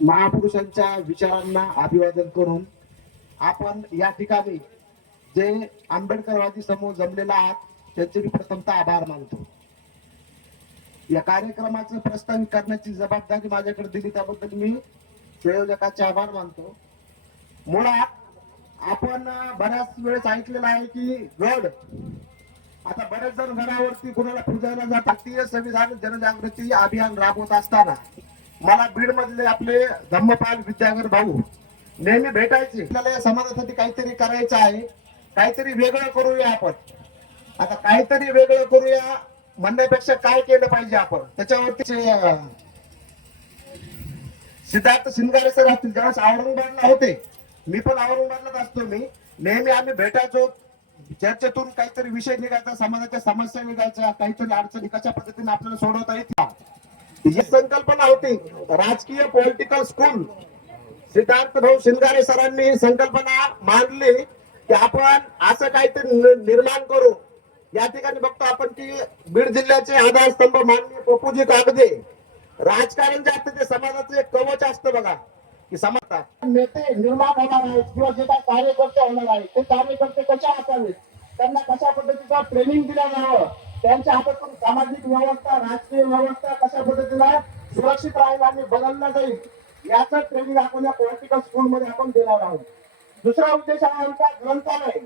महापुरुषांच्या विचारांना अभिवादन करून आपण या ठिकाणी जे आंबेडकरवादी समूह जमलेला आहात त्यांचे मी प्रथमतः आभार मानतो. या कार्यक्रमाचं प्रस्तावित करण्याची जबाबदारी माझ्याकडे दिली त्याबद्दल मी संयोजकाचे आभार मानतो. मुळात आपण बऱ्याच वेळेस ऐकलेलं आहे की गड आता बरेच जण गडावरती कुणाला पूजायला जातात. भारतीय संविधान जनजागृती अभियान राबवत असताना मला बीड मधले आपले धम्मपाल विद्यागर भाऊ नेहमी भेटायचे. आपल्याला या समाजासाठी काहीतरी करायचं आहे, काहीतरी वेगळं करूया आपण. आता काहीतरी वेगळं करूया म्हणण्यापेक्षा काय केलं पाहिजे आपण त्याच्यावरती सिद्धार्थ शिंगारे सर असतील ज्यावेळेस औरंगाबादला होते, मी पण औरंगाबादलाच असतो. मी नेहमी आम्ही भेटायचो, चर्चेतून काहीतरी विषय निघायचा, समाजाच्या समस्या निघायच्या, काहीतरी अडचणी कशा पद्धतीने आपल्याला सोडवता येतील ही संकल्पना होती. राजकीय पॉलिटिकल स्कूल सिद्धार्थ भाऊ शिंगारे सरांनी ही संकल्पना मांडली की आपण असं काहीतरी निर्माण करू. या ठिकाणी बघतो आपण की बीड जिल्ह्याचे आधारस्तंभ माननीय पप्पूजी कागदे राजकारण जे असतं ते समाजाचं एक कवच असतं बघा की समाज नेते निर्माण होणार आहेत किंवा जे काही कार्यकर्ते होणार आहेत ते कार्यकर्ते कशा असावेत, त्यांना कशा पद्धतीचं ट्रेनिंग दिलं जावं, त्यांच्या हातातून सामाजिक व्यवस्था राजकीय व्यवस्था कशा पद्धतीने सुरक्षित राहील आणि बदलला जाईल याचं ट्रेनिंग आपण या पॉलिटिकल स्कूल मध्ये आपण देणार आहोत. दुसरा उद्देश आहे आमचा ग्रंथालय.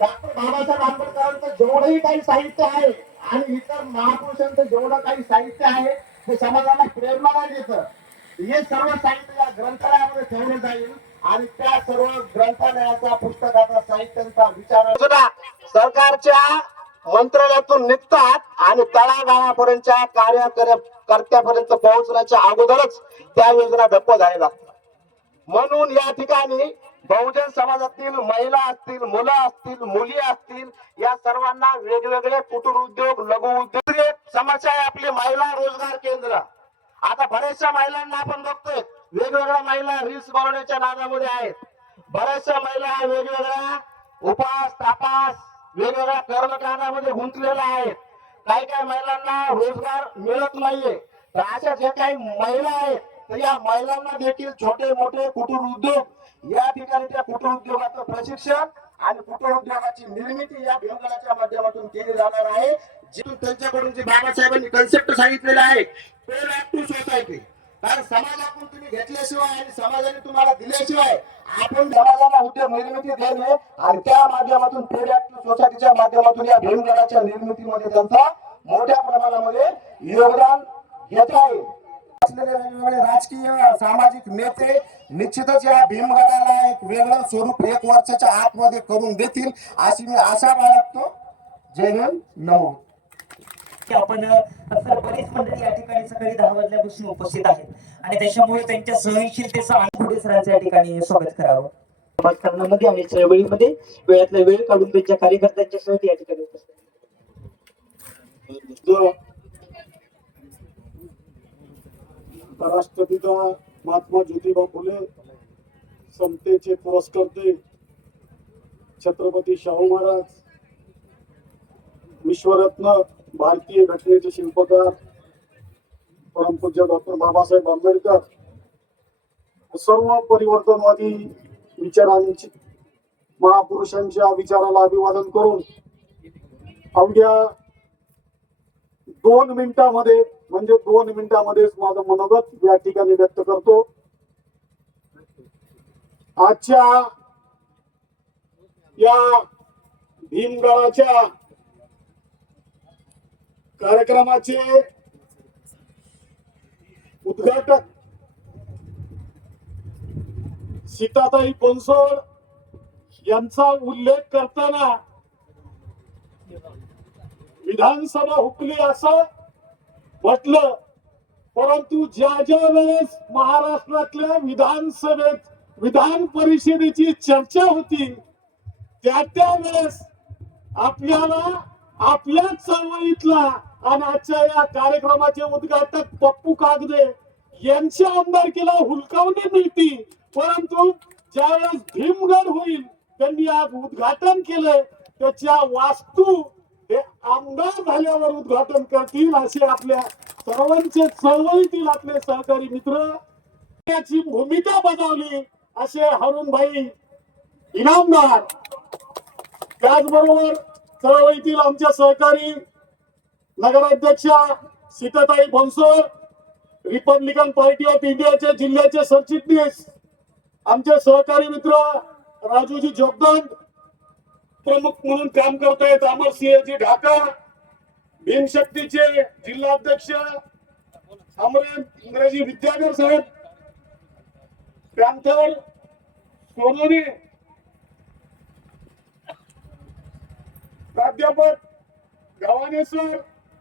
डॉक्टर बाबासाहेब आंबेडकरांचं जेवढंही काही साहित्य आहे आणि इतर महापुरुषांचं जेवढं काही साहित्य आहे ते समाजाला प्रेरणा देतं. हे सर्व साहित्य या ग्रंथालयामध्ये ठेवलं जाईल आणि त्या सर्व ग्रंथालयाचा पुस्तकाचा साहित्यांचा विचार सरकारच्या मंत्रालयातून निघतात आणि तळागाळापर्यंतच्या कार्यकर्त्यापर्यंत पोहोचण्याच्या अगोदरच त्या योजना धप्प झाल्या लागतात. म्हणून या ठिकाणी बहुजन समाजातील महिला असतील, मुलं असतील, मुली असतील या सर्वांना वेगवेगळे कुटीर उद्योग, लघु उद्योग. समस्या आहे आपली महिला रोजगार केंद्र. आता बऱ्याचशा महिलांना आपण बघतोय वेगवेगळ्या महिला रील्स बनवण्याच्या नादामध्ये आहेत. बऱ्याचशा महिला वेगवेगळ्या उपास तापास वेगवेगळ्या कर्मकांडामध्ये गुंतलेल्या आहेत. काही काही महिलांना रोजगार मिळत नाहीये. तर अशा ज्या काही महिला आहेत तर या महिलांना देखील छोटे मोठे कुटीर उद्योग या ठिकाणी त्या कुटीर उद्योगाचं प्रशिक्षण आणि कुटीर उद्योगाची निर्मिती या भीमगडाच्या माध्यमातून केली जाणार आहे. जिथून त्यांच्याकडून जे बाबासाहेबांनी कन्सेप्ट सांगितलेला आहे पे बॅक टू सोसायटी. कारण समाजातून तुम्ही घेतल्याशिवाय आणि समाजाने तुम्हाला दिल्याशिवाय आपण समाजाला उद्योग निर्मिती देणे आणि त्या माध्यमातून पे बॅक टू सोसायटीच्या माध्यमातून या भीमगडाच्या निर्मितीमध्ये त्यांचा मोठ्या प्रमाणामध्ये योगदान घेता येईल. राजकीय सामाजिक नेते निश्चितच या भीमगडाला एक वेगळं स्वरूप 1 वर्षाच्या आतमध्ये करून देतील अशी मी आशा बाळगतो. जय हिंद. नमो. आपण बरीच मंडळी या ठिकाणी सकाळी 10 वाजल्यापासून उपस्थित आहेत आणि त्याच्यामुळे त्यांच्या सहनशीलतेचा अनुभव सरांच्या या ठिकाणी स्वागत करावं. राजकारणामध्ये आणि चळवळीमध्ये वेळातला वेळ काढून त्यांच्या कार्यकर्त्यांच्या सह या ठिकाणी उपस्थित. राष्ट्रपिता महात्मा ज्योतिबा फुले समतेचे पुरस्कर्ते छत्रपती शाहू महाराज, विश्वरत्न भारतीय घटनेचे शिल्पकार परमपूज्य डॉक्टर बाबासाहेब आंबेडकर सर्व परिवर्तनवादी विचारांची महापुरुषांच्या विचाराला अभिवादन करून अवघ्या 2 मिनिटांमध्ये म्हणजे 2 मिनिटांमध्येच माझं मनोगत या ठिकाणी व्यक्त करतो. आजच्या या भीमगडाच्या कार्यक्रमाचे उद्घाटक सीताताई बनसोड यांचा उल्लेख करताना विधानसभा हुकली असं म्हटलं, परंतु ज्या वेळेस महाराष्ट्रातल्या विधानसभेत विधान परिषदेची चर्चा होती त्या वेळेस आपल्याला आपल्याच चळवळीतला आणि आजच्या या कार्यक्रमाचे उद्घाटक पप्पू कागदे यांच्या आमदारकीला हुलकावणी मिळती, परंतु ज्यावेळेस भीमगड होईल त्यांनी आज उद्घाटन केलंय त्याच्या वास्तू हे आमदार झाल्यावर उद्घाटन करतील असे आपल्या सर्वांचे चळवळीतील आपले सहकारी मित्र याची भूमिका बजावली असे हरुणभाई इनामदार, त्याचबरोबर चळवळीतील आमच्या सहकारी नगराध्यक्षा Sitatai Bansod, Republican party of इंडियाचे जिल्ह्याचे सरचिटणीस आमचे सहकारी मित्र राजूजी जोगदंड प्रमुख म्हणून काम करतायत, अमरसिंहजी ढाका, भीमशक्तीचे जिल्हाध्यक्ष अमरेन इंग्रजी विद्याधर साहेब, पॅन्थर सोनोने, प्राध्यापक गव्हाणे सर,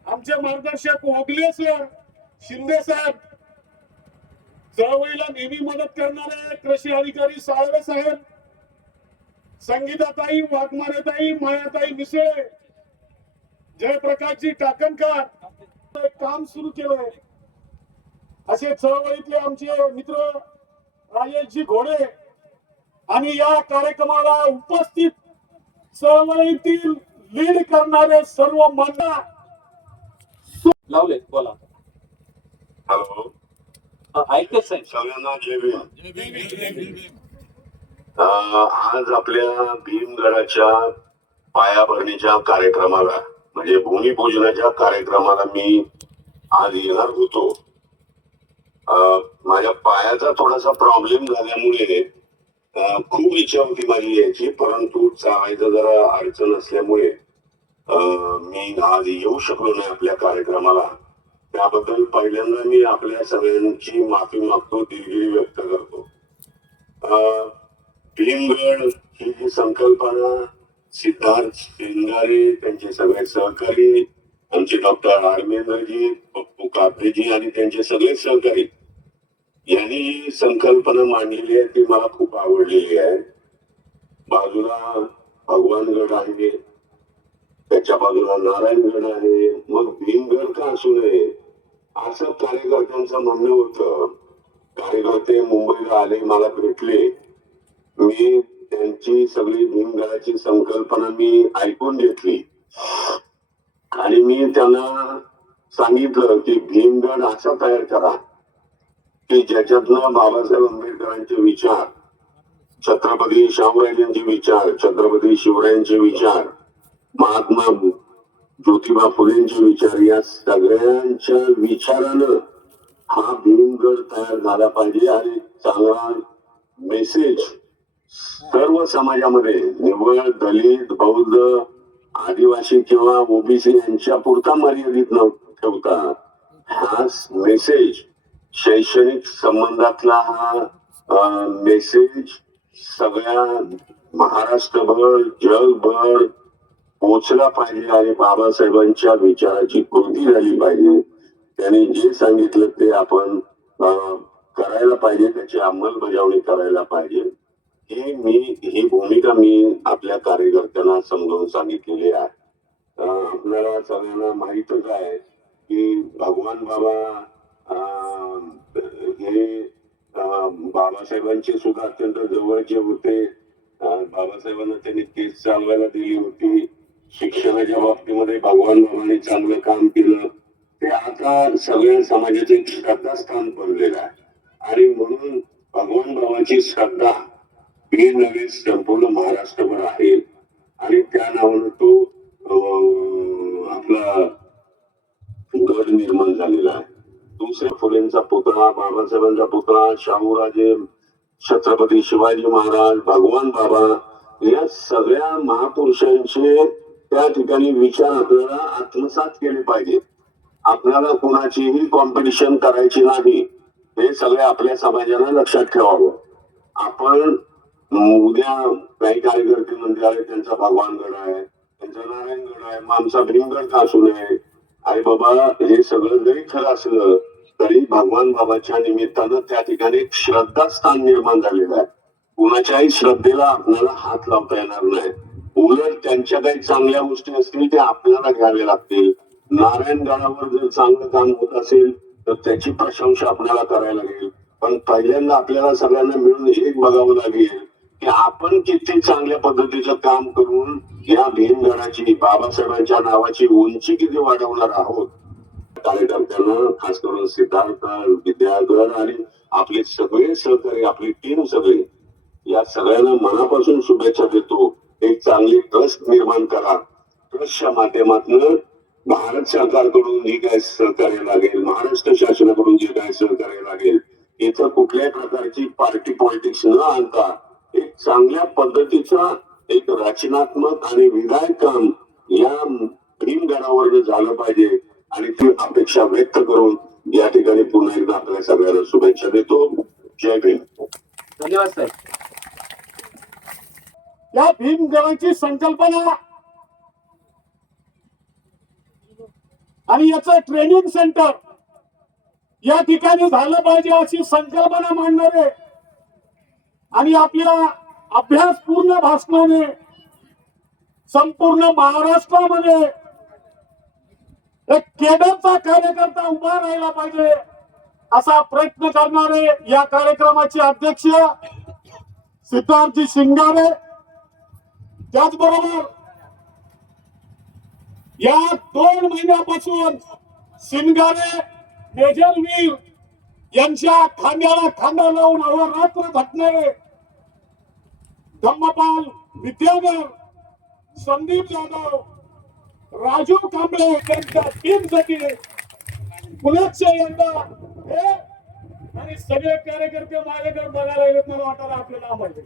आमचे मार्गदर्शक ओगले सर, शिंदे साहेब, चळवळीला नेहमी मदत करणारे कृषी अधिकारी साळवे साहेब, संगीताताई, वाघमारेताई, मायाताई मिसळे, जयप्रकाशजी टाकणकर एक काम सुरू केलंय असे चळवळीतले आमचे मित्र राजेशजी घोडे आणि या कार्यक्रमाला उपस्थित चळवळीतील लीड करणारे सर्व मंडळ लावले बोला. हॅलो, ऐकतच आहे. सगळ्यांना जय भीम. आज आपल्या भीमगडाच्या पायाभरणीच्या कार्यक्रमाला म्हणजे भूमिपूजनाच्या कार्यक्रमाला मी आज येणार होतो. माझ्या पायाचा थोडासा प्रॉब्लेम झाल्यामुळे खूप इच्छा होती माझी याची, परंतु चालायचं जरा अडचण असल्यामुळे मी आज येऊ शकलो नाही आपल्या कार्यक्रमाला. त्याबद्दल पहिल्यांदा मी आपल्या सगळ्यांची माफी मागतो, दिलगिरी व्यक्त करतो. भीमगड ही जी संकल्पना सिद्धार्थ शिंगारे, त्यांचे सगळे सहकारी, आमचे डॉक्टर आर्मेंद्रजी, पप्पू कापरेजी आणि त्यांचे सगळे सहकारी यांनी जी संकल्पना मांडलेली आहे ती मला खूप आवडलेली आहे. बाजूला भगवानगड आहे, त्याच्या बाजूला नारायणगड आहे, मग भीमगड का असू नये असं कार्यकर्त्यांचं म्हणणं होतं. कार्यकर्ते मुंबईला आले, मला भेटले, मी त्यांची सगळी भीमगडाची संकल्पना मी ऐकून घेतली आणि मी त्यांना सांगितलं की भीमगड असा तयार करा की ज्याच्यातनं बाबासाहेब आंबेडकरांचे विचार, छत्रपती शाहूराजांचे विचार, छत्रपती शिवरायांचे विचार, महात्मा ज्योतिबा फुलेंचे विचार, या सगळ्यांच्या विचारानं हा भीमगड तयार झाला पाहिजे आणि चांगला मेसेज सर्व समाजामध्ये, निव्वळ दलित, बौद्ध, आदिवासी किंवा ओबीसी यांच्या पुरता मर्यादित न ठेवता हा मेसेज, शैक्षणिक संबंधातला हा मेसेज सगळ्या महाराष्ट्रभर, जगभर पोचला पाहिजे आणि बाबासाहेबांच्या विचाराची कृती झाली पाहिजे. त्यांनी जे सांगितलं ते आपण करायला पाहिजे, त्याची अंमलबजावणी करायला पाहिजे. ही भूमिका मी आपल्या कार्यकर्त्यांना समजावून सांगितलेली आहे. आपल्याला सगळ्यांना माहीतच आहे की भगवान बाबा हे बाबासाहेबांचे सुद्धा अत्यंत जवळचे होते. बाबासाहेबांना त्यांनी केस चालवायला दिली होती. शिक्षणाच्या बाबतीमध्ये भगवान बाबांनी चांगलं काम केलं. ते आता सगळ्या समाजाचे एक श्रद्धास्थान बनलेलं आहे आणि म्हणून भगवान बाबाची श्रद्धा ही नव्हे संपूर्ण महाराष्ट्रभर आहे आणि त्या नावानं तो आपला गड निर्माण झालेला आहे. दुसऱ्या फुलेंचा पुतळा, बाबासाहेबांचा पुतळा, शाहूराजे, छत्रपती शिवाजी महाराज, भगवान बाबा या सगळ्या महापुरुषांचे त्या ठिकाणी विचार आपल्याला आत्मसात केले पाहिजेत. आपल्याला कोणाचीही कॉम्पिटिशन करायची नाही, हे सगळे आपल्या समाजाला लक्षात ठेवावं. आपण उद्या काही कार्यकर्ते म्हणते आहे त्यांचा भगवानगड आहे, त्यांचा नारायणगड आहे, मग आमचा भीमगड का असू नये. आई बाबा, हे सगळं जरी खरं असलं तरी भगवान बाबाच्या निमित्तानं त्या ठिकाणी एक श्रद्धास्थान निर्माण झालेलं आहे. कुणाच्याही श्रद्धेला आपल्याला हात लावता येणार नाही. उलट त्यांच्या काही चांगल्या गोष्टी असतील त्या आपल्याला घ्याव्या लागतील. नारायणगडावर जर चांगलं काम होत असेल तर त्याची प्रशंसा आपल्याला करायला लागेल. पण पहिल्यांदा आपल्याला सगळ्यांना मिळून एक बघावं लागेल की आपण किती चांगल्या पद्धतीचं काम करून या भीमगडाची बाबासाहेबांच्या नावाची उंची किती वाढवणार आहोत. कार्यकर्त्यांना खास करून सिद्धार्थ विद्याधर आणि आपले सगळे सहकारी आपली टीम सगळे या सगळ्यांना मनापासून शुभेच्छा देतो. एक चांगली ट्रस्ट निर्माण करा. ट्रस्टच्या माध्यमातून भारत सरकारकडून जे काय सहकार्य लागेल, महाराष्ट्र शासनाकडून जे काय सहकार्य लागेल, इथं कुठल्याही प्रकारची पार्टी पॉलिटिक्स न आणता एक चांगल्या पद्धतीचा एक रचनात्मक आणि विधायक काम या भीमगडावर झालं पाहिजे आणि ती अपेक्षा व्यक्त करून या ठिकाणी पुन्हा एकदा आपल्या सगळ्यांना शुभेच्छा देतो. जय भीम. धन्यवाद साहेब. या भीमगडाची संकल्पना आणि याचं ट्रेनिंग सेंटर या ठिकाणी झालं पाहिजे अशी संकल्पना मांडणारे आणि आपल्या अभ्यासपूर्ण भाषणाने संपूर्ण महाराष्ट्रामध्ये एक केडरचा कार्यकर्ता उभा राहिला पाहिजे असा प्रयत्न करणारे या कार्यक्रमाचे अध्यक्ष सिद्धार्थजी शिंगारे, त्याचबरोबर या 2 महिन्यापासून शिंगारे मेजरवीर यांच्या खांद्याला खांदा लावून अहोरात्र झटणारे धम्मपाल विद्याधर, संदीप जाधव, राजू कांबळे यांच्या टीमसाठी पुनश्च यंदा हे आणि सगळे कार्यकर्ते माझ्याकडे बघायला येत मला वाटायला आपल्याला आवडते.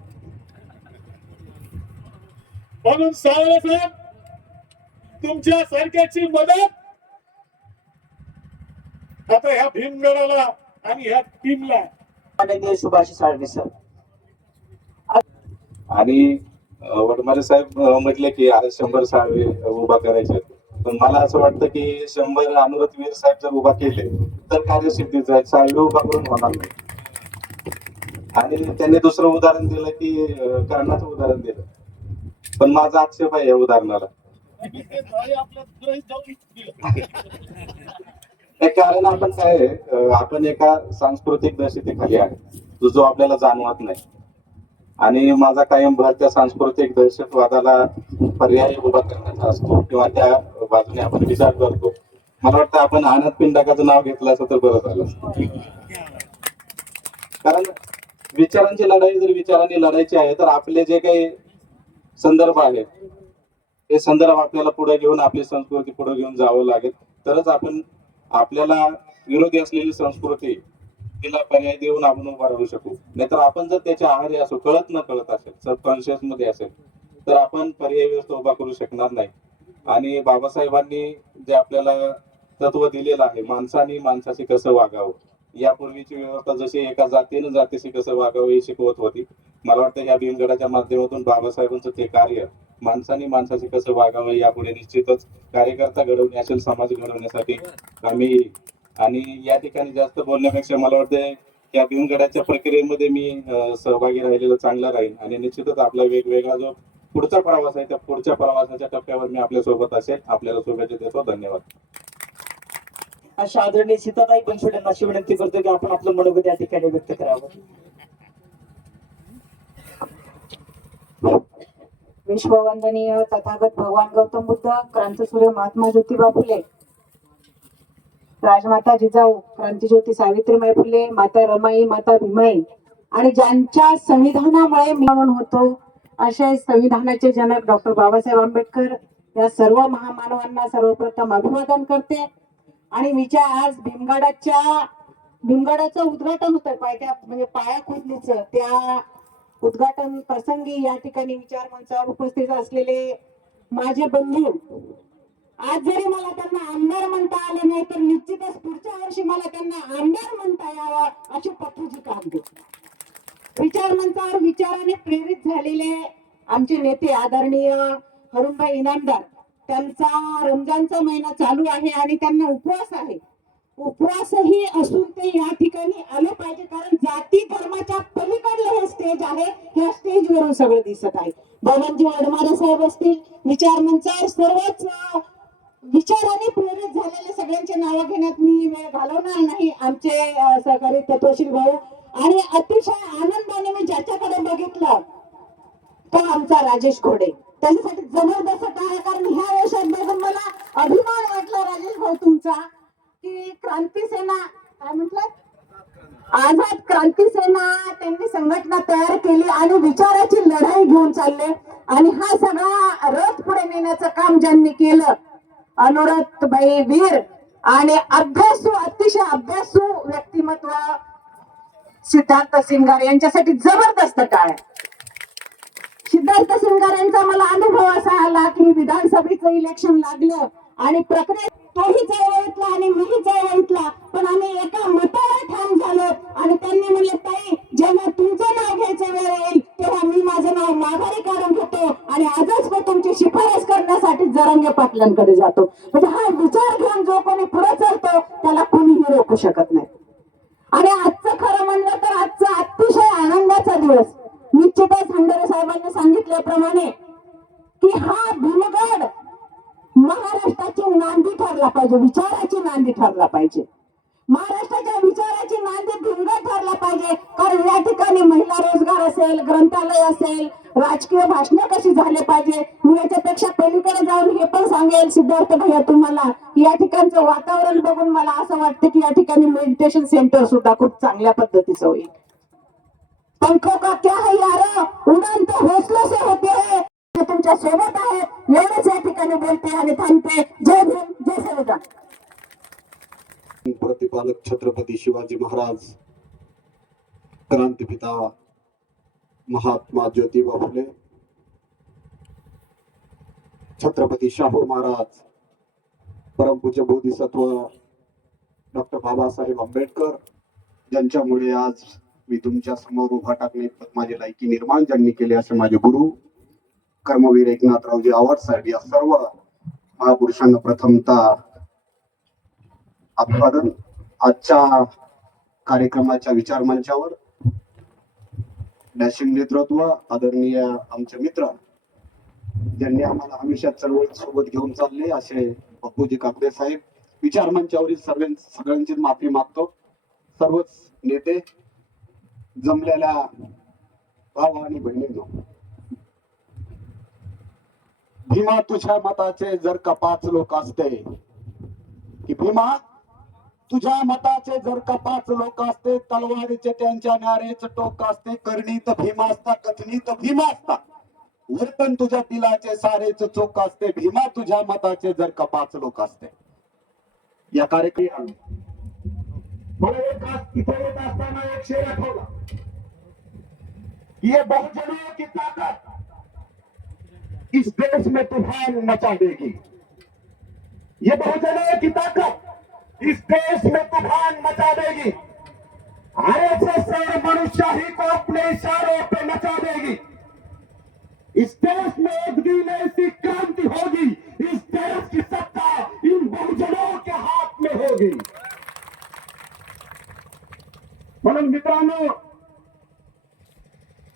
म्हणून साहेब तुमच्या सारख्याची मदत आता ह्या भीमगडाला आणि ह्या टीमला. माननीय सुभाष साळवे सर आणि वडमारे साहेब म्हटले की आज 100 साळवे उभा करायचे, पण मला असं वाटतं की 100 अनुरतवीर साहेब जर उभा केले तर कार्यसिद्धीचं आहे, साळवे उभा करून होणार नाही. आणि त्यांनी दुसरं उदाहरण दिलं की कर्णाचं उदाहरण दिलं, पण माझा आक्षेप आहे या उदाहरणाला. कारण आपण काय आहे, आपण एका सांस्कृतिक दहशतीखाली आहे जो आपल्याला जाणवत नाही. आणि माझा कायम भर त्या सांस्कृतिक दहशतवादाला पर्याय उभा करण्याचा असतो किंवा त्या बाजूने आपण विचार करतो. मला वाटतं आपण अनाथ पिंडकाचं नाव घेतलं असं तर बरं झालं. कारण विचारांची लढाई जर विचारांनी लढायची आहे तर आपले जे काही संदर्भ आहेत हे संदर्भ आपल्याला पुढे घेऊन आपली संस्कृती पुढे घेऊन जावं लागेल, तरच आपण आपल्याला विरोधी असलेली संस्कृती तिला पर्याय देऊन आपण उभा राहू शकू. नाहीतर आपण जर त्याच्या आहारी असो, कळत न कळत असेल, सबकॉन्शियस मध्ये असेल, तर आपण पर्याय व्यवस्था उभा करू शकणार नाही. आणि बाबासाहेबांनी जे आपल्याला तत्व दिलेलं आहे, माणसाने माणसाशी कसं वागावं, यापूर्वीची व्यवस्था जशी एका जातीनं जातीशी कसं वागावं हे शिकवत होती. मला वाटतं या भीमगडाच्या माध्यमातून बाबासाहेबांचं ते कार्य माणसाने माणसाशी कसं वागावं यापुढे निश्चितच कार्यकर्ता घडवणे असेल, समाज घडवण्यासाठी आम्ही. आणि या ठिकाणी जास्त बोलण्यापेक्षा मला वाटतं या भीमगडाच्या प्रक्रियेमध्ये मी सहभागी राहिलेलं चांगलं राहील आणि निश्चितच आपला वेगवेगळा जो पुढचा प्रवास आहे त्या पुढच्या प्रवासाच्या टप्प्यावर मी आपल्या सोबत असेल. आपल्याला शुभेच्छा देतो. धन्यवाद. अशा आदरणीय सीताताई बनसोड यांना अशी विनंती करतो की आपण आपलं मनोगत या ठिकाणी व्यक्त करावं. विश्ववंदनीय तथागत भगवान गौतम बुद्ध, क्रांतीसूर्य महात्मा ज्योतिबा फुले, राजमाता जिजाऊ, क्रांतीज्योती सावित्रीबाई फुले, माता रमाई, माता भीमाई आणि ज्यांच्या संविधानामुळे निर्माण होतो असे संविधानाचे जनक डॉक्टर बाबासाहेब आंबेडकर या सर्व महामानवांना सर्वप्रथम अभिवादन करते. आणि आज भीमगडाचं उद्घाटन होतं, म्हणजे पाया खोदणीचं, त्या उद्घाटन प्रसंगी या ठिकाणी विचार मंचावर उपस्थित असलेले माझे बंधू, आज जरी मला त्यांना आमदार म्हणता आले नाही तर निश्चितच पुढच्या वर्षी मला त्यांना आमदार म्हणता यावं अशी पथूची कामगिरी. विचार मंचावर विचाराने प्रेरित झालेले आमचे नेते आदरणीय हरुणभाई इनामदार, त्यांचा रमजानचा महिना चालू आहे आणि त्यांना उपवास आहे. उपवासही असून ते या ठिकाणी आले पाहिजे, कारण जाती धर्माच्या पलीकडलं हे स्टेज आहे. या स्टेजवरून सगळं दिसत आहे. बबनजी वडमारे साहेब असतील, विचार मंचावर सर्वच विचाराने प्रेरित झालेले सगळ्यांचे नावं घेण्यात मी वेळ घालवणार नाही. आमचे सहकारी तत्वशील भाऊ आणि अतिशय आनंदाने मी ज्याच्याकडे बघितलं तो आमचा राजेश घोडे. त्याच्यासाठी जबरदस्त काय, कारण ह्या वेशात बघून मला अभिमान वाटला राजेश भाऊ तुमचा, की क्रांती सेना काय म्हटलं, आझाद क्रांती सेना त्यांनी संघटना तयार केली आणि विचाराची लढाई घेऊन चालले. आणि हा सगळा रथ पुढे नेण्याचं काम ज्यांनी केलं, अनुराधबाई वीर आणि अभ्यासू, अतिशय अभ्यासू व्यक्तिमत्व सिद्धार्थ सिंगार यांच्यासाठी जबरदस्त टाळ्या. सिद्धार्थ सिंगार यांचा मला अनुभव असा आला की विधानसभेचं इलेक्शन लागलं आणि प्रक्रिया तोही चळवळीतला आणि मीही चळवळीतला, पण आम्ही एका मतावर ठाम झालो आणि त्यांनी म्हणले ताई जेव्हा तुमचं नाव घ्यायचं वेळ येईल तेव्हा मी माझं नाव माघारी काढून घेतो आणि आजच मी तुमची शिफारस करण्यासाठी जरांगे पाटलांकडे जातो. म्हणजे हा विचार घेऊन जो कोणी पुढे चालतो त्याला कोणीही रोखू शकत नाही. आणि आजचं खरं म्हणलं तर आजचा अतिशय आनंदाचा दिवस. निश्चितच हंडरे साहेबांनी सांगितल्याप्रमाणे की हा भीमगड महाराष्ट्राची नांदी ठरला पाहिजे, विचाराची नांदी ठरला पाहिजे. महाराष्ट्राच्या विचाराची नांदी भीमगड ठरला पाहिजे. कारण या ठिकाणी महिला रोजगार असेल, ग्रंथालय असेल, राजकीय भाषणं कशी झाले पाहिजे. मी याच्यापेक्षा पलीकडे जाऊन हे पण सांगेल सिद्धार्थ भैया तुम्हाला, या ठिकाणचं वातावरण बघून मला असं वाटतं की या ठिकाणी मेडिटेशन सेंटर सुद्धा खूप चांगल्या पद्धतीचं होईल. पंखों का क्या है यार, उड़ान तो हौसलों से होते हैं. तुमच्या सोबत आहे एवढंच या ठिकाणी बोलते आणि थांबते. जय भीम, जय संविधान. प्रतिपालक छत्रपती शिवाजी महाराज, क्रांतिपिता महात्मा ज्योतिबा फुले, छत्रपती शाहू महाराज, परमपूज्य बोधिसत्व डॉक्टर बाबासाहेब आंबेडकर, ज्यांच्यामुळे आज मी तुमच्या समोर उभा टाकणे माझी लायकी निर्माण ज्यांनी केले असे माझे गुरु कर्मवीर एकनाथरावजी आवाड साहेब, या सर्व महापुरुषांना प्रथमतः अभिवादन. आजच्या कार्यक्रमाच्या विचार मंचावर डॅशिंग नेतृत्व आदरणीय आमचे मित्र ज्यांनी आम्हाला हमेशा चळवळीत सोबत घेऊन चालले असे बापूजी काकडे साहेब, विचार मंचावरील सगळ्यांची माफी मागतो. सर्वच नेते, जमलेल्या भावा आणि बहिणींनो, भीमा तुझ्या मताचे जर का 5 लोक असते, की भीमा तुझ्या मताचे जर का 5 लोक असते, तलवारीचे त्यांच्या नारेच टोक असते, करणीत भीमा असता, कथनीत भीमा असता, वर्तन तुझ्या दिलाचे सारेच चोक असते. भीमा तुझ्या मताचे जर का 5 लोक असते. या कार्यक्रम इथे येत असताना एक शेर आठवला, ये बहुजनों की ताकत इस देश में तूफान मचा देगी. ये बहुजनों की ताकत इस देश में तूफान मचा देगी. आरएसएस मनुष्यही को अपने इशारों पे नचा देगी. इस देश में एक दिन ऐसी क्रांति होगी, इस देश की सत्ता इन बहुजनों के हाथ में होगी. म्हणून मित्रांनो,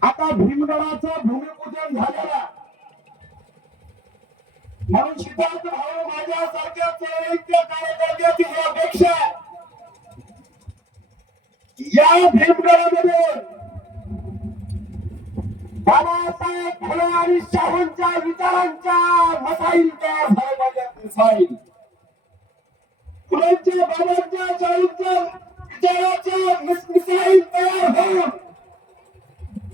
आता भीमगडाचं भूमिपूजन झालेलं, म्हणून सिद्धार्थ भाऊ माझ्यासारख्या चळवळीतल्या कार्यकर्त्याची ही अपेक्षा आहे, या भीमगडामधून बाबासाहेब फुले आणि शाहूंच्या विचारांच्या मसाईल तयार झाल्या पाहिजेत. मिसाईल फुलेंच्या, बाबांच्या, शाहूंच्या विचाराच्या मिसाईल तयार होऊन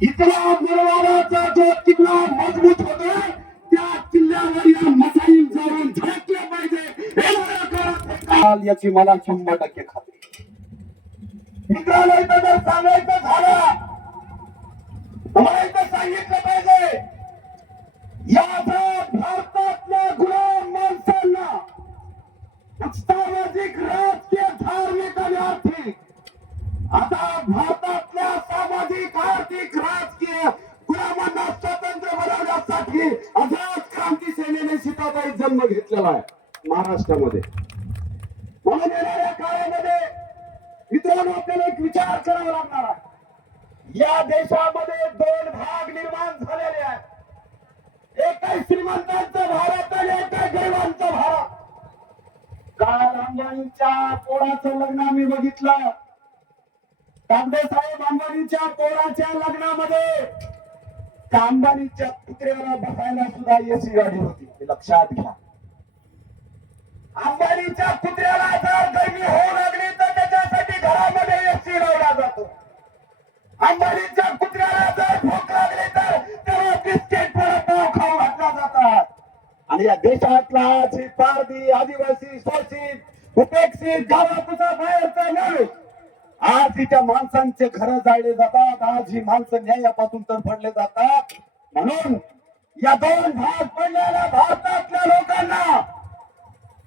इथला निर्वाणाचा जो किल्ला मजबूत होतोय त्या किल्ल्यावर या मसाईल जाऊन धडकल्या पाहिजे याची मला 100% खात्री. मित्रांनो, इथं जर सांगायचं झालं, तुम्हाला इथं सांगितलं पाहिजे, या भारतातल्या गुलाम माणसांना सामाजिक, राजकीय, धार्मिक आणि आर्थिक, आता भारतातल्या सामाजिक, आर्थिक, राजकीय गुलामांना स्वतंत्र बनवण्यासाठी आझाद क्रांती सेनेने सीताबाई जन्म घेतलेला आहे महाराष्ट्रामध्ये. म्हणून येणाऱ्या काळामध्ये मित्रांनो आपल्याला एक विचार करावा लागणार आहे. या देशामध्ये 2 भाग निर्माण झालेले आहेत. एक आहे श्रीमंतांचा भारत आणि एक आहे गरिबांचा भारत. काल अंबानीच्या पोराचं लग्न आम्ही बघितलं. तांबे साहेब अंबानीच्या पोराच्या लग्नामध्ये त्या अंबानीच्या कुत्र्याला बसायला सुद्धा एसी गाडी होती, हे लक्षात घ्या. अंबानीच्या कुत्र्याला जर गरमी होऊ लागली तर त्याच्यासाठी घरामध्ये एसी लावला जातो. अंबानीच्या कुत्र्याला जर भूक लागली तर त्याला बिस्किट पाव खाऊ घातला जातात. आणि या देशातला आजी पारधी आदिवासी शोषित उपेक्षित गावाचा बाहेरचा नाही, आज त्या माणसांचे घर जाळले जातात. आज ही माणसं न्यायापासून तडफडले जातात. म्हणून या दोन भाग पडलेल्या भारतातल्या लोकांना,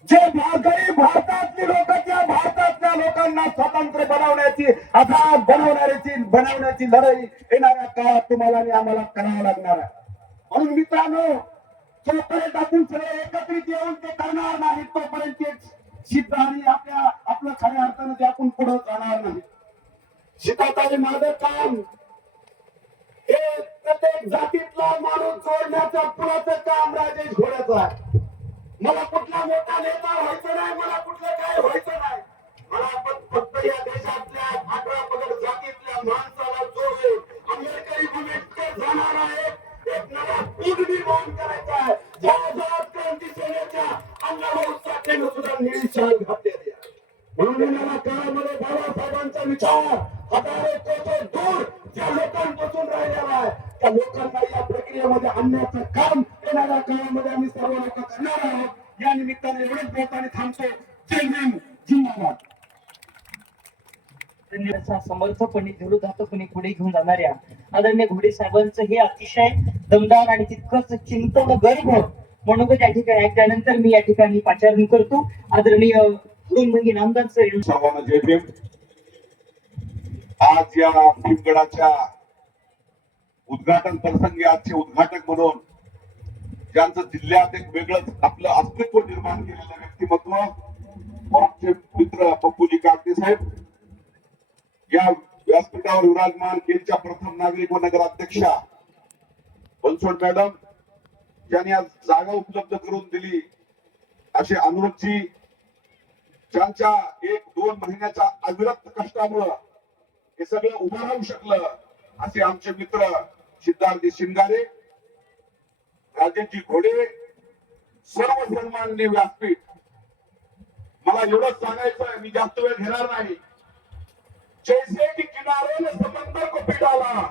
जे गरीब भारतातली लोक, त्या भारतातल्या लोकांना स्वतंत्र बनवण्याची, आझाद बनवण्याची लढाई येणाऱ्या काळात तुम्हाला आणि आम्हाला करावं लागणार आहे. म्हणून मित्रांनो, जोपर्यंत आपण सगळे एकत्रित येऊन ते करणार नाही तोपर्यंत सिद्ध आणि आपलं खऱ्या अर्थानं ते आपण पुढे जाणार नाही. शिकायचं माझं काम हे प्रत्येक जातीतला माणूस जोडण्याचं पुराचं काम राजेश घोड्याचं आहे. मला कुठला मोठा नेता व्हायचं नाही, मला कुठलं काय व्हायचं नाही. मला फक्त या देशातल्या 18 पगड जातीतल्या माणसाला जोडून अमेरिकन आंबेडकर जाणार आहे. एक नवा पिढी निर्माण करायचा आहे. ज्या क्रांती सेनेच्या अण्णाभाऊ साठेनं सुद्धा निळी शाल घातलेली आहे. म्हणून येणाऱ्या काळामध्ये बाबासाहेबांचा विचार हजारो कोटी दूर ज्या लोकांपासून राहिलेला आहे, त्या लोकांना या प्रक्रियेमध्ये आणण्याचं काम येणाऱ्या काळामध्ये आम्ही सर्व लोक करणार आहोत. या निमित्ताने एवढेच बोलताना थांबतो. जय भीम, जिंदाबाद. समर्थपणे विरोधातपणे पुढे घेऊन जाणाऱ्या आदरणीय घोडे साहेबांचं हे अतिशय दमदार आणि तितकंच चिंतन गर्भ म्हणून त्या ठिकाणी ऐकल्यानंतर मी या ठिकाणी पाचारण करतो. आदरणीय नामदार सर, सर्वांना जय भीम. आज या भीमगडाच्या उद्घाटन प्रसंगी आजचे उद्घाटक म्हणून ज्यांचं जिल्ह्यात एक वेगळंच आपलं अस्तित्व निर्माण केलेलं व्यक्तिमत्व आमचे मित्र पप्पूजी कागदे साहेब, या व्यासपीठावर विराजमान केलच्या प्रथम नागरिक व नगराध्यक्षा बनसोड मॅडम, ज्यांनी आज जागा उपलब्ध करून दिली, असे अनुरोधजी, ज्यांच्या 1-2 महिन्याच्या अविरत कष्टामुळं हे सगळं उभं राहू शकलं, असे आमचे मित्र सिद्धार्थ शिंगारे, राजेशजी घोडे, सर्व सन्माननीय व्यासपीठ. मला एवढंच सांगायचं आहे, मी जास्त वेळ घेणार नाही. जैसे कि किनारों ने समंदर को पी डाला,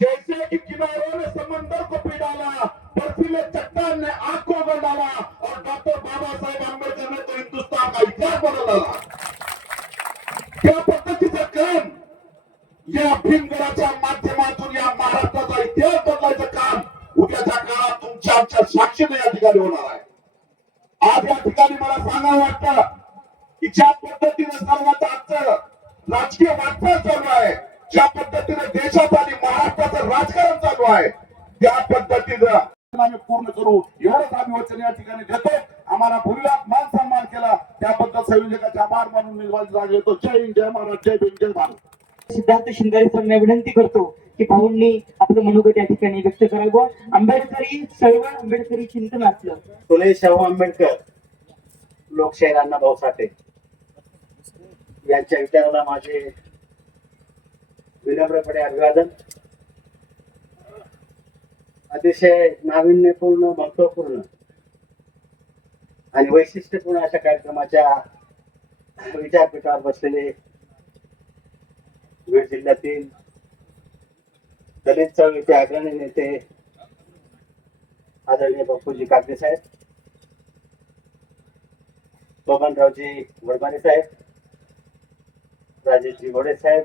जैसे कि किनारों ने समंदर को पी डाला, बर्फीले चट्टान ने आग को उगल डाला और डॉक्टर बाबा साहेब आंबेडकर ने तो हिंदुस्तान का इतिहास बदल डाला. त्या पद्धतीचं काम या भीमगडाच्या माध्यमातून या महाराष्ट्राचा इतिहास बदलायचं काम उद्याच्या काळात तुमच्या आमच्या साक्षीने या ठिकाणी होणार आहे. आज या ठिकाणी मला सांगावं वाटतं की ज्या पद्धतीने सर्वांचं आजचं राजकीय वाटचाल चालू आहे, ज्या पद्धतीने देशात आणि महाराष्ट्राचं राजकारण चालू आहे, त्या पद्धतीनं आम्ही पूर्ण करू एवढंच आम्ही वचन या ठिकाणी देतो. आम्हाला भुरीला मान सन्मान केला त्याबद्दल संयोजकाचे आभार मानून मी जागा घेतो. जय हिंद, जय महाराज, जय भीम, जय भारत. सिद्धार्थ शिंगारे सरांना विनंती करतो की भाऊंनी आपलं मनोगत या ठिकाणी व्यक्त करावं. आंबेडकरी चळवळ, आंबेडकरी चिंतन असलं. फुले शाहू आंबेडकर, लोकशाहीर अण्णाभाऊ साठे यांच्या विचाराला माझे विनम्रपणे अभिवादन. अतिशय नाविन्यपूर्ण, महत्वपूर्ण आणि वैशिष्ट्यपूर्ण अशा कार्यक्रमाच्या विचारपीठावर बसलेले बीड जिल्ह्यातील दलित चळवळीचे अग्रणी नेते आदरणीय पप्पूजी कागदे साहेब, बबनरावजी वडमारे साहेब, राजेशजी घोडे साहेब,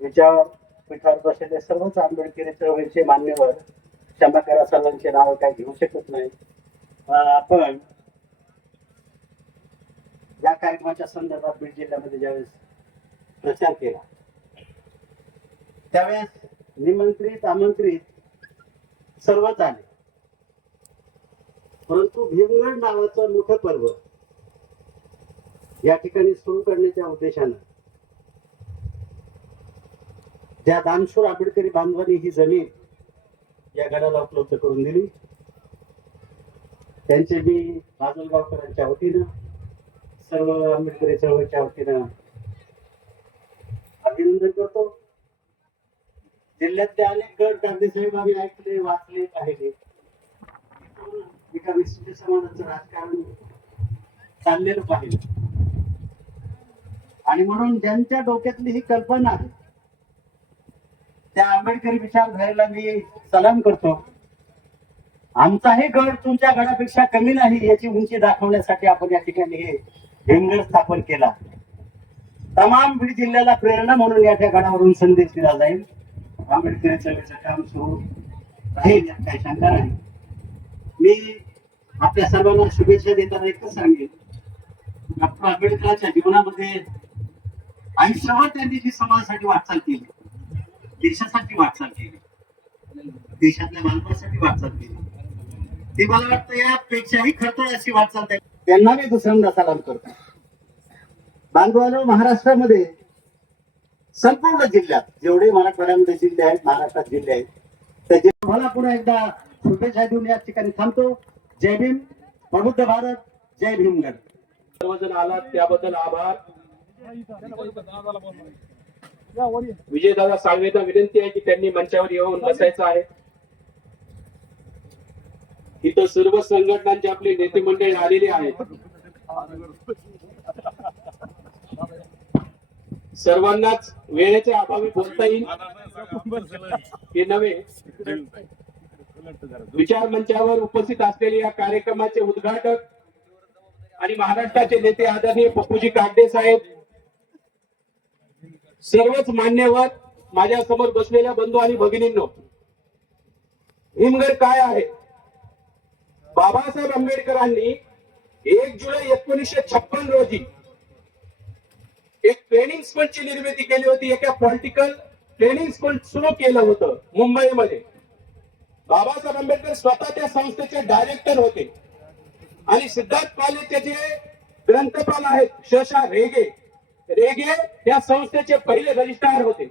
विचारपीठावर बसलेले सर्वच आंबेडकरी चळवळीचे मान्यवर, क्षमा करा सर्वांचे नाव काही घेऊ शकत नाही. आपण या कार्यक्रमाच्या संदर्भात बीड जिल्ह्यामध्ये ज्यावेळेस प्रचार केला त्यावेळेस निमंत्रित आमंत्रित सर्वच आले, परंतु भीमगड नावाचं मोठं पर्व या ठिकाणी सुरू करण्याच्या उद्देशानं ज्या दानशूर आंबेडकरी बांधवांनी ही जमीन या गडाला उपलब्ध करून दिली त्यांचे मी माजलगावकरांच्या वतीनं सर्व आंबेडकरी चळवळीच्या वतीनं अभिनंदन करतो. जिल्ह्यातले अनेक गट गांधी साहेब आम्ही ऐकले, वाचले, पाहिले. एका विशिष्ट समाजाचं राजकारण चाललेलं पाहिजे आणि म्हणून ज्यांच्या डोक्यातली ही कल्पना आहे त्या आंबेडकरी विचारधारेला मी सलाम करतो. आमचाही गड तुमच्या गडापेक्षा कमी नाही याची उंची दाखवण्यासाठी आपण या ठिकाणी हे भिमगड स्थापन केला. तमाम बीड जिल्ह्याला प्रेरणा म्हणून या गडावरून संदेश दिला जाईल. आंबेडकरी चळवळीचं काम सुरू राहील यात काही शंका नाही. मी आपल्या सर्वांना शुभेच्छा देताना एकच सांगेन, डॉक्टर आंबेडकरांच्या जीवनामध्ये आयुष्यभर त्यांनी जी समाजासाठी वाटचाल केली, देशासाठी वाटचाल केली, देशातल्या बांधवासाठी वाटचाल केली, ती मला वाटतं यापेक्षाही खरतर अशी वाटचाल त्यांना मी दुसऱ्यांदा सलाम करतो. बांधवांनो, महाराष्ट्रामध्ये संपूर्ण जिल्ह्यात जेवढे मराठवाड्यामध्ये जिल्हे आहेत, महाराष्ट्रात जिल्हे आहेत, त्या मला पुन्हा एकदा शुभेच्छा देऊन या ठिकाणी थांबतो. जय भीम, प्रबुद्ध भारत, जय भीमगड. सर्वजण आलात त्याबद्दल आभार. विजयदादा सांगवेंना विनंती आहे की त्यांनी मंचावर येऊन बसायचं आहे. इथं सर्व संघटनांचे आपले नेते मंडळी आलेले आहेत. सर्वांनाच वेळेच्या अभावी बोलता येईल हे नव्हे, विचार मंचावर उपस्थित असलेले या कार्यक्रमाचे उद्घाटक आणि महाराष्ट्राचे नेते आदरणीय पप्पूजी कागदे साहेब, सर्वच मान्यवर, माझ्या समोर बसलेल्या बंधू आणि भगिनींनो, भीमगड काय आहे? बाबासाहेब आंबेडकरांनी 1 जुलै 1956 रोजी एक ट्रेनिंग स्कूलची निर्मिती केली होती. एका पॉलिटिकल ट्रेनिंग स्कूल सुरू केलं होतं मुंबईमध्ये. बाबासाहेब आंबेडकर स्वतः त्या संस्थेचे डायरेक्टर होते आणि सिद्धार्थ कॉलेजचे जे ग्रंथपाल आहेत शशा रेगे या संस्थेचे पहिले रजिस्ट्रार होते.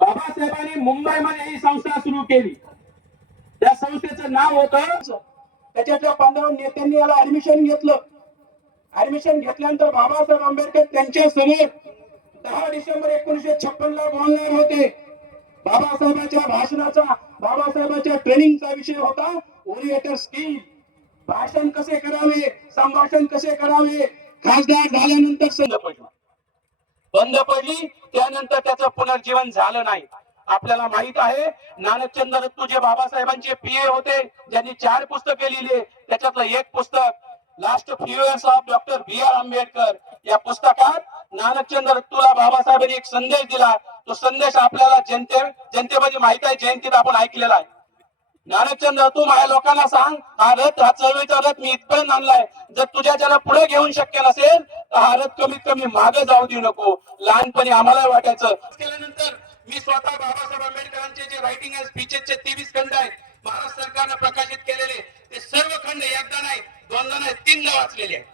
बाबासाहेबांनी मुंबईमध्ये ही संस्था सुरू केली. त्या संस्थेचं नाव होतं, त्याच्यातल्या 15 नेत्यांनी याला ऍडमिशन घेतलं. ऍडमिशन घेतल्यानंतर बाबासाहेब आंबेडकर त्यांच्या समोर 10 डिसेंबर 1956 ला बोलणार होते. बाबासाहेबांच्या भाषणाचा, बाबासाहेबांच्या ट्रेनिंगचा विषय होता ओरिएटर स्किल. भाषण कसे करावे, संभाषण कसे करावे. खासदार झाल्यानंतर बंद पडली, त्यानंतर त्याचं पुनर्जीवन झालं नाही. आपल्याला माहित आहे, नानकचंद रत्तू जे बाबासाहेबांचे पीए होते, ज्यांनी 4 पुस्तके लिहिले, त्याच्यातलं एक पुस्तक last few years of doctor B.R. Ambedkar. या पुस्तकात नानकचंद रत्तूला बाबासाहेबांनी एक संदेश दिला. तो संदेश आपल्याला जनतेमध्ये माहित आहे, जयंतीत आपण ऐकलेला आहे. नानकचंद रत्तू, माझ्या लोकांना सांग, हा रथ, हा चळवळीचा रथ मी इथपर्यंत आणलाय. जर तुझ्या ज्याला पुढे घेऊन शक्य नसेल तर हा रथ कमीत कमी मागे जाऊ देऊ नको. लहानपणी आम्हाला वाटायचं. केल्यानंतर मी स्वतः बाबासाहेब आंबेडकरांचे जे रायटिंग अँड स्पीचेसचे 23 खंड आहेत महाराष्ट्र सरकारनं प्रकाशित केलेले, ते सर्व खंड एकदा नाही, दोनदा नाही, 3दा वाचलेले आहेत.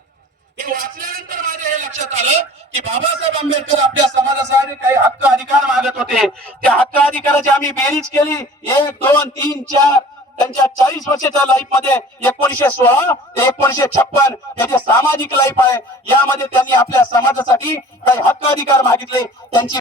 हे वाचल्यानंतर माझ्या हे लक्षात आलं की बाबासाहेब आंबेडकर आपल्या समाजासाठी काही हक्क अधिकार मागत होते. त्या हक्क अधिकाराची आम्ही बेरीज केली, 1, 2, 3, 4. त्यांच्या 40 वर्षाच्या लाईफ मध्ये 1916 ते 1956 हे जे सामाजिक लाईफ आहे, यामध्ये त्यांनी आपल्या समाजासाठी काही हक्क अधिकार मागितले. त्यांची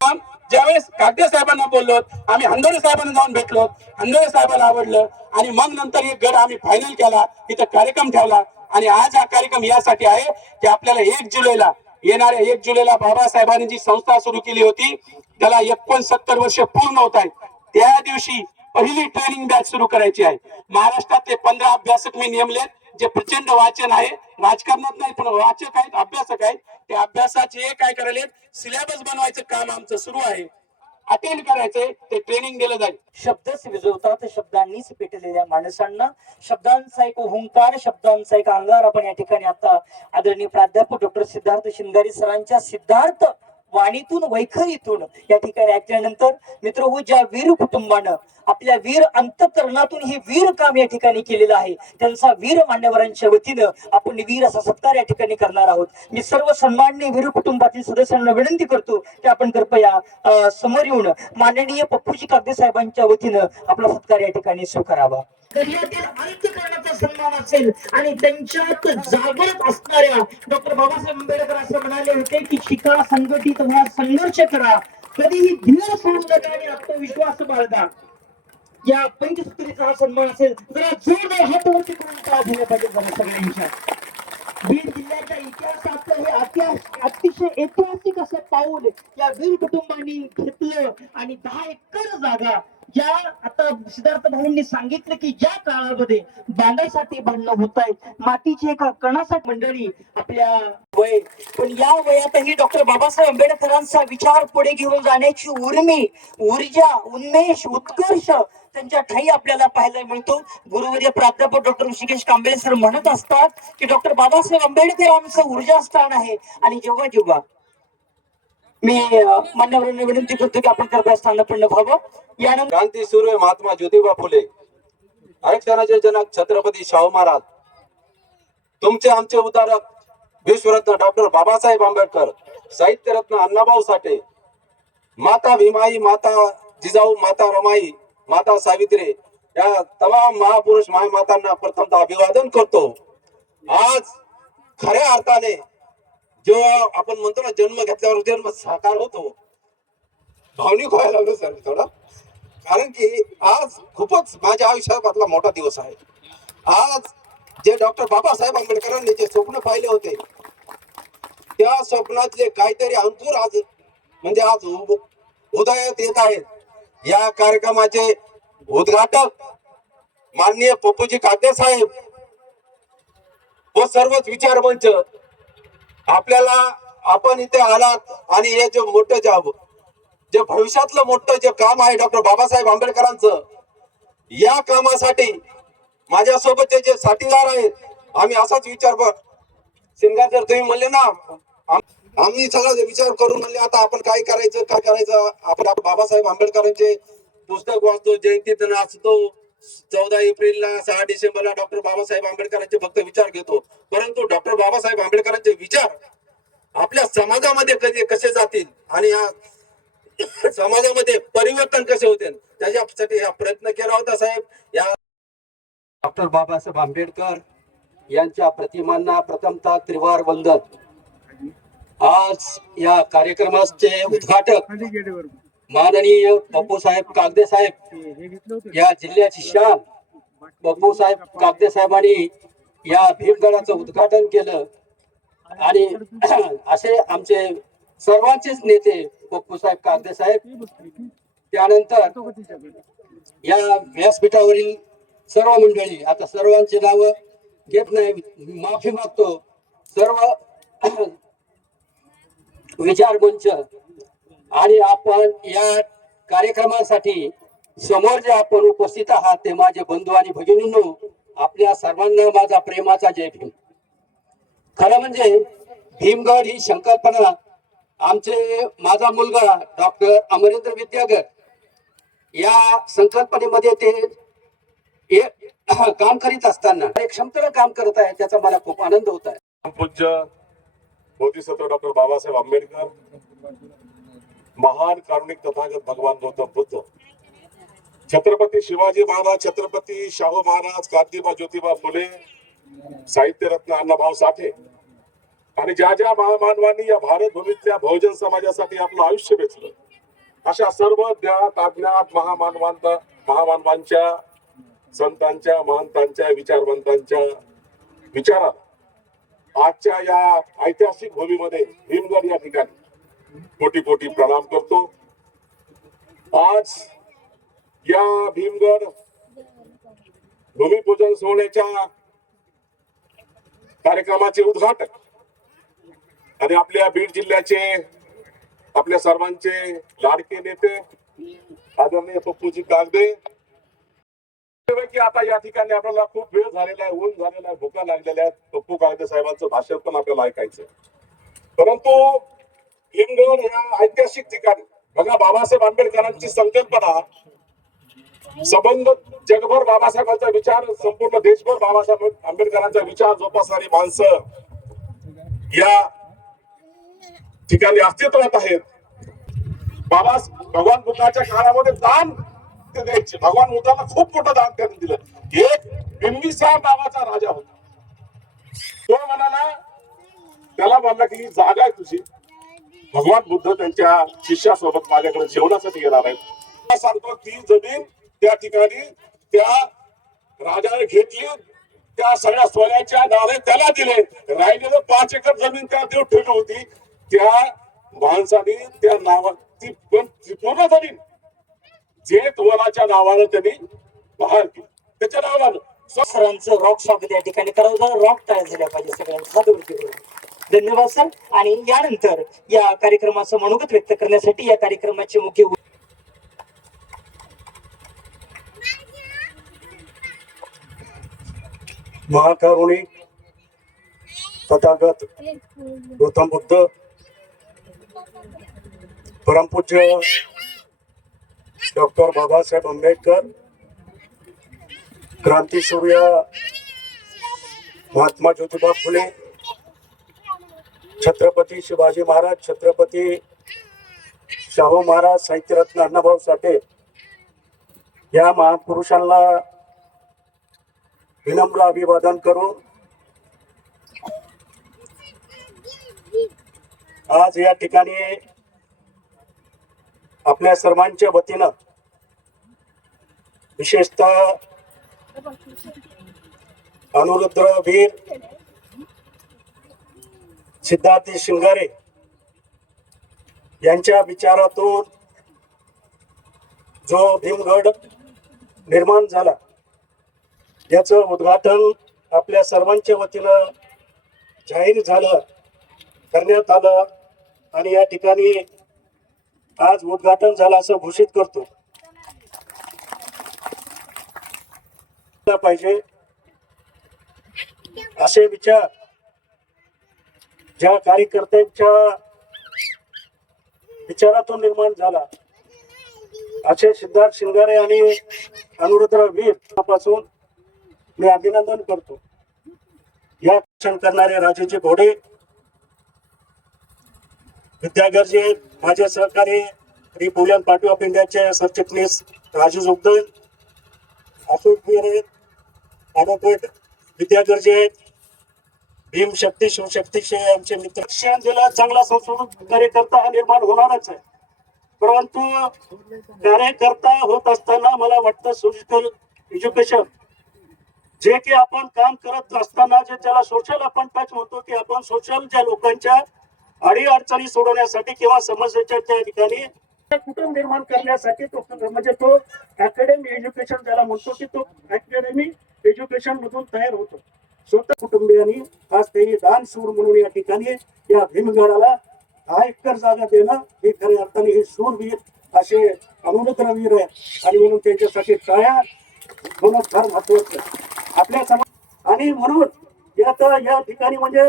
ज्यावेळेस कागदे साहेबांना बोललो, आम्ही हंदोरे साहेबांना जाऊन भेटलो, हंदोरे साहेबांना आवडलं आणि मग नंतर एक गड आम्ही फायनल केला, तिथं कार्यक्रम ठेवला. आणि आज हा कार्यक्रम यासाठी आहे की आपल्याला 1 जुलैला, येणाऱ्या 1 जुलैला बाबासाहेबांनी जी संस्था सुरू केली होती त्याला 69 वर्ष पूर्ण होत आहेत. त्या दिवशी पहिली ट्रेनिंग बॅच सुरू करायची आहे. महाराष्ट्रातले 15 अभ्यासक मी नेमलेत, जे प्रचंड वाचन आहे, राजकारणात नाही पण वाचक आहेत, अभ्यासक आहेत. त्या अभ्यासाचे काय करायले, सिलेबस बनवायचं काम आमचं सुरू आहे. अटेंड करायचंय, ते ट्रेनिंग दिलं जाईल. शब्दच विजवतात, शब्दांनीच पेटलेल्या माणसांना. शब्दांचा एक हुंकार, शब्दांचा एक अंगार आपण या ठिकाणी आता आदरणीय प्राध्यापक डॉक्टर सिद्धार्थ शिंगारे सरांच्या सिद्धार्थ वाणीतून, वैखरीतून या ठिकाणी ऐकल्यानंतर मित्रहो, ज्या वीर कुटुंबानं आपल्या वीर अंतःकरणातून हे वीर काम या ठिकाणी केलेलं आहे, त्यांचा वीर मान्यवरांच्या वतीनं आपण वीर असा सत्कार या ठिकाणी करणार आहोत. मी सर्व सन्माननीय वीर कुटुंबातील सदस्यांना विनंती करतो की आपण कृपया समोर येऊन माननीय पप्पूजी कागदे साहेबांच्या वतीनं आपला सत्कार या ठिकाणी स्वीकारावा. दर्यातील अंतकरणाचा सन्मान असेल आणि त्यांच्यात जागृत असणाऱ्या डॉक्टर बाबासाहेब आंबेडकर असं म्हणाले होते की शिका, संघटित व्हा, संघर्ष करा, कधीही धीर सोडू नका आणि आत्मविश्वास बाळगा. या पंचसूत्रीचा हा सन्मान असेल. जरा जोरदार हात वरती करून टाळ्या झाल्या पाहिजे जरा सगळ्यांच्या. बीड जिल्ह्याच्या इतिहासातलं हे अतिशय ऐतिहासिक असं पाऊल या वीर कुटुंबांनी घेतलं आणि 10 एकर जागा या आता सिद्धार्थ भाऊंनी सांगितलं की ज्या काळामध्ये बांधासाठी भांडणं होत आहेत, मातीच्या एका कणासाठी मंडळी आपल्या वय, पण या वयातही डॉक्टर बाबासाहेब आंबेडकरांचा विचार पुढे घेऊन जाण्याची उर्मी, ऊर्जा, उन्मेष, उत्कर्ष त्यांच्या ठाई आपल्याला पाहायला मिळतो. गुरुवर्य प्राध्यापक डॉक्टर ऋषिकेश कांबळे सर म्हणत असतात की डॉक्टर बाबासाहेब आंबेडकर आमचं ऊर्जास्थान आहे. आणि जेव्हा जेव्हा मी मान्यवरांना विनंती करतो की आपण गर्भस्थान पण व्हावं. यानंतर क्रांती सूर्य महात्मा ज्योतिबा फुले, आरक्षणाचे जनक छत्रपती शाहू महाराज, तुमचे आमचे उद्धारक विश्वरत्न डॉक्टर बाबासाहेब आंबेडकर, साहित्यरत्न अण्णाभाऊ साठे, माता भीमाई, माता जिजाऊ, माता रमाई, माता सावित्री या तमाम महापुरुष महामातांना प्रथमतः अभिवादन करतो. आज खऱ्या अर्थाने जेव्हा आपण म्हणतो ना जन्म घेतल्यावर जन्म साकार होतो, भावनिक व्हायला लागलो सर थोडा, कारण की आज खूपच माझ्या आयुष्यातला मोठा दिवस आहे. आज जे डॉक्टर बाबासाहेब आंबेडकरांनी जे स्वप्न पाहिले होते त्या स्वप्नातले काहीतरी अंकुर आज म्हणजे आज उदयात येत आहेत. या कार्यक्रमाचे उद्घाटक माननीय पप्पूजी काटे साहेब व सर्वच विचार मंच, आपल्याला आपण इथे आलात आणि हे जे मोठं जे भविष्यातलं मोठं जे काम आहे डॉक्टर बाबासाहेब आंबेडकरांचं, या कामासाठी माझ्यासोबतचे जे साथीदार आहेत, आम्ही असाच विचार सिंगार जर तुम्ही म्हणले ना आम्ही सगळा विचार करून म्हणले आता आपण काय करायचं आपण बाबासाहेब आंबेडकरांचे पुस्तक वाचतो, जयंतीत नाचतो, 14 एप्रिलला 6 डिसेंबरला डॉक्टर बाबासाहेब आंबेडकरांचे फक्त विचार घेतो, परंतु डॉक्टर बाबासाहेब आंबेडकरांचे विचार आपल्या समाजामध्ये कसे जातील आणि या समाजामध्ये परिवर्तन कसे होते त्याच्यासाठी हा प्रयत्न केला होता साहेब. या डॉक्टर बाबासाहेब आंबेडकर यांच्या प्रतिमांना प्रथमतः त्रिवार वंदन. आज या कार्यक्रमाचे उद्घाटक माननीय पप्पू साहेब कागदे साहेब, या जिल्ह्याची शान पप्पू साहेब कागदे साहेबांनी या भीमगडाचं उद्घाटन केलं. आणि असे आमचे सर्वांचेच नेते पप्पू साहेब कागदे साहेब, त्यानंतर या व्यासपीठावरील सर्व मंडळी, आता सर्वांची नावं घेत नाही, माफी मागतो, सर्व विचार मंच आणि आपण या कार्यक्रमासाठी समोर जे आपण उपस्थित आहात ते माझे बंधू आणि भगिनींनो, आपल्या सर्वांना माझा प्रेमाचा जय भीम. खरं म्हणजे भीमगड ही संकल्पना आमचे माझा मुलगा डॉक्टर अमरेंद्र विद्यागत या संकल्पनेमध्ये ते काम करीत असताना एक क्षमतेनं काम करत आहे, त्याचा मला खूप आनंद होत आहे. पूज्य बोधिसत्व डॉक्टर बाबासाहेब आंबेडकर, महान कारुणिक तथागत भगवान गौतम बुद्ध, छत्रपती शिवाजी महाराज, छत्रपती शाहू महाराज, क्रांतीबा ज्योतिबा फुले, साहित्यरत्न अण्णाभाऊ साठे आणि ज्या ज्या महामानवांनी या भारत भूमीतल्या बहुजन समाजासाठी आपलं आयुष्य वेचलं, अशा सर्व ज्ञात अज्ञात महामानवांच्या, संतांच्या, महंतांच्या, विचारवंतांच्या विचारात आजच्या या ऐतिहासिक भूमीमध्ये भीमगड या ठिकाणी कोटी कोटी प्रणाम करतो. आज या भीमगड भूमिपूजन सोहळ्याच्या कार्यक्रमाचे उद्घाटक आणि आपल्या बीड जिल्ह्याचे आपल्या सर्वांचे लाडके नेते आदरणीय पप्पूजी कागदे, की आता या ठिकाणी आपल्याला खूप वेळ झालेला आहे, ऊन झालेला आहे, भुका लागलेल्या आहेत. पप्पू कागदे साहेबांचं भाषण पण आपल्याला ऐकायचं, परंतु भीमगड या ऐतिहासिक ठिकाणी बघा, बाबासाहेब आंबेडकरांची संकल्पना संबंध जगभर बाबासाहेबांचा विचार, संपूर्ण देशभर बाबासाहेब आंबेडकरांचा विचार जोपासणारी माणसं या ठिकाणी अस्तित्वात आहेत. भगवान बुद्धाच्या काळामध्ये दान ते द्यायचे. भगवान बुद्धांना खूप मोठं दान त्यांनी दिलं. एक बिंबिसार नावाचा राजा होता. तो म्हणाला, त्याला म्हणला की ही जागा आहे तुझी. भगवान बुद्ध त्यांच्या शिष्यासोबत माझ्याकडे जेवणासाठी येणार आहेत. सांगतो ती जमीन त्या ठिकाणी त्या राजाने घेतली. त्या सगळ्या सोन्याच्या नाणे त्याला दिले. राहिलेलं 5 एकर जमीन त्या देव ठेवली होती. त्या माणसाने त्या नावा ती पूर्ण जमीन जेत वनाच्या नावानं त्यांनी बहाल केली. त्याच्या नावानं सरांचं रॉक स्वागत या ठिकाणी करावं. रॉक तयार झाल्या पाहिजे सगळ्यांना हातवरती करून. धन्यवाद सर. आणि यानंतर या कार्यक्रमाचं मनोगत व्यक्त करण्यासाठी या कार्यक्रमाचे मुख्य महाकरुणी तथागत गौतम बुद्ध परमपूज्य डॉक्टर बाबासाहेब आंबेडकर, क्रांतीसूर्य महात्मा ज्योतिबा फुले, छत्रपती शिवाजी महाराज, छत्रपती शाहू महाराज, साहित्यरत्न अण्णाभाऊ साठे या महापुरुषांना विनम्र अभिवादन करून आज या ठिकाणी आपल्या सर्वांच्या वतीनं विशेषतः अनुरुद्र वीर सिद्धार्थ शिंगारे यांच्या विचारातून जो भीमगड निर्माण झाला याचं उद्घाटन आपल्या सर्वांच्या वतीनं जाहीर झालं, करण्यात आलं आणि या ठिकाणी आज उद्घाटन झालं असं घोषित करतो. पाहिजे असे विचार ज्या कार्यकर्त्यांच्या विचारातून निर्माण झाला असे सिद्धार्थ शिंगारे आणि अनुरुद्र वीर पासून मी अभिनंदन करतो. या भाषण करणारे राजेजी घोडे, विद्यागर्जे, माझे सहकारी रिपब्लिकन पार्टी ऑफ इंडियाचे सरचिटणीस राजू जोगदळ, अशोक वीर, ॲडव्होकेट विद्यागर्जे, भीमशक्ती शिवशक्तीचे आमचे मित्र. शिक्षण दिलं चांगला संशोधन कार्यकर्ता हा निर्माण होणारच आहे, परंतु कार्यकर्ता होत असताना मला वाटतं सोशल एज्युकेशन जे की आपण काम करत असताना जे त्याला सोशल आपण टच म्हणतो की आपण सोशल ज्या लोकांच्या अडी अडचणी सोडवण्यासाठी किंवा समस्याच्या त्या ठिकाणी कुटुंब निर्माण करण्यासाठी तो म्हणजे तो अकॅडमी एज्युकेशन ज्याला म्हणतो की तो अकॅडमी एज्युकेशन मधून तयार होतो. स्वतः कुटुंबियांनी आज ते दान सूर म्हणून या ठिकाणी या भीमगडाला 10 एकर जागा देणं हे खऱ्या अर्थाने हे शूरवीर असे अनुरुद्र वीर आहे आणि म्हणून त्यांच्यासाठी टाळ्या होणं फार महत्वाचं आहे आपल्या समाज. आणि म्हणून या ठिकाणी म्हणजे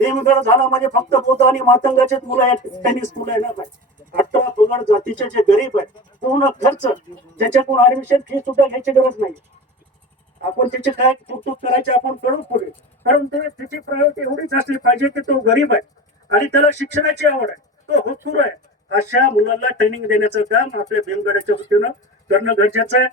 भीमगड झाला म्हणजे फक्त बौद्ध आणि मातंगाचेच मुलं आहेत त्यांनी स्कूल येणार नाही. 18 पगड जातीचे जे गरीब आहेत पूर्ण खर्च ज्याच्याकडून ऍडमिशन फी सुद्धा घ्यायची गरज नाही. आपण त्याचे काय कौतुक करायचे आपण करू पुढे, कारण त्याची प्रायोरिटी एवढीच असली पाहिजे की तो गरीब आहे आणि त्याला शिक्षणाची आवड आहे, तो होतपूर आहे. अशा मुलांना ट्रेनिंग देण्याचं काम आपल्या भीमगडाच्या वतीनं करणं गरजेचं आहे.